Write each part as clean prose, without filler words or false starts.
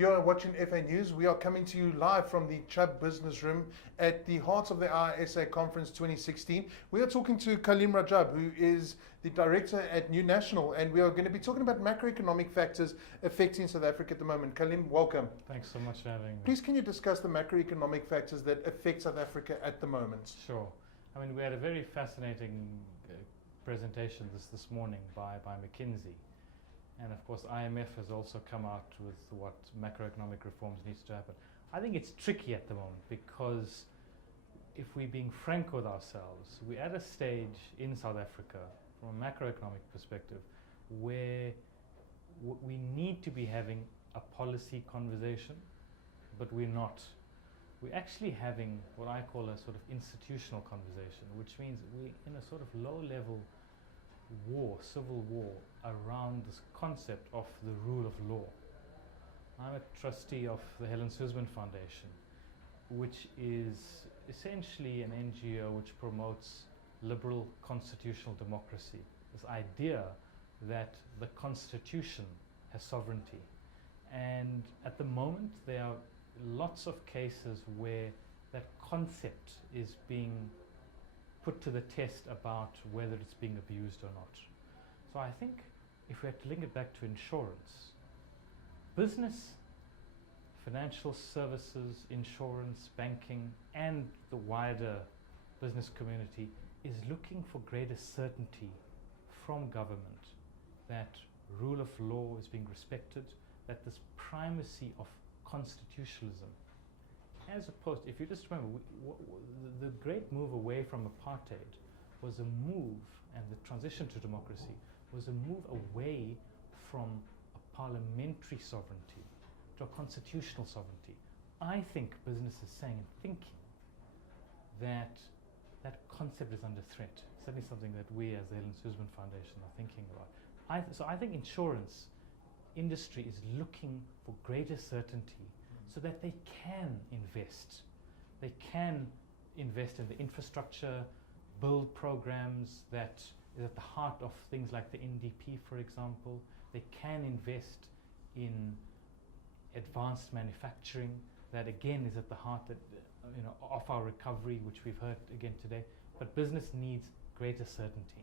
You are watching FA News. We are coming to you live from the Chubb Business Room at the heart of the ISA Conference 2016. We are talking to Kalim Rajab, who is the director at New National, and we are going to be talking about macroeconomic factors affecting South Africa at the moment. Kalim, welcome. Thanks so much for having me. Please, can you discuss the macroeconomic factors that affect South Africa at the moment? Sure. I mean, we had a very fascinating presentation this morning by McKinsey. And of course, IMF has also come out with what macroeconomic reforms needs to happen. I think it's tricky at the moment because if we're being frank with ourselves, we're at a stage in South Africa from a macroeconomic perspective where we need to be having a policy conversation, but we're not. We're actually having what I call a sort of institutional conversation, which means we're in a sort of low-level war, civil war, around this concept of the rule of law. I'm a trustee of the Helen Suzman Foundation, which is essentially an NGO which promotes liberal constitutional democracy, this idea that the Constitution has sovereignty. And at the moment, there are lots of cases where that concept is being put to the test about whether it's being abused or not. So I think if we have to link it back to insurance, business, financial services, insurance, banking, and the wider business community is looking for greater certainty from government that rule of law is being respected, that this primacy of constitutionalism, as opposed, if you just remember, the great move away from apartheid was a move, and the transition to democracy was a move away from a parliamentary sovereignty to a constitutional sovereignty. I think business is saying and thinking that that concept is under threat. Certainly something that we as the Helen Suzman Foundation are thinking about. So I think insurance industry is looking for greater certainty so that they can invest. They can invest in the infrastructure, build programs that is at the heart of things like the NDP, for example. They can invest in advanced manufacturing that again is at the heart of our recovery, which we've heard again today. But business needs greater certainty.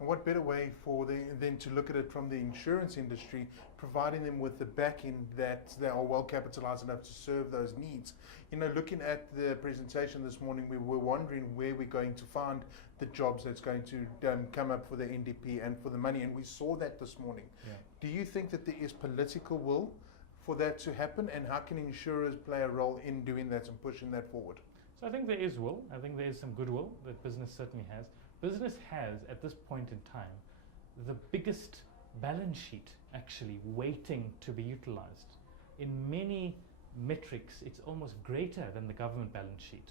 And what better way for them to look at it from the insurance industry, providing them with the backing that they are well capitalized enough to serve those needs. Looking at the presentation this morning, we were wondering where we're going to find the jobs that's going to come up for the NDP and for the money, and we saw that this morning. Yeah. Do you think that there is political will for that to happen, and how can insurers play a role in doing that and pushing that forward? So I think there is will. I think there is some goodwill that business certainly has. Business has, at this point in time, the biggest balance sheet actually waiting to be utilized. In many metrics, it's almost greater than the government balance sheet.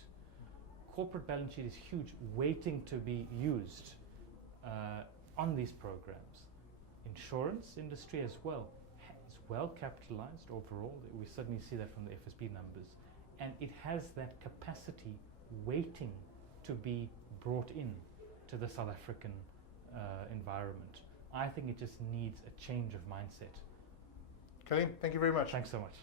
Corporate balance sheet is huge, waiting to be used on these programs. Insurance industry as well is well capitalized overall. We certainly see that from the FSB numbers. And it has that capacity waiting to be brought in to the South African environment. I think it just needs a change of mindset. Kalim, thank you very much. Thanks so much.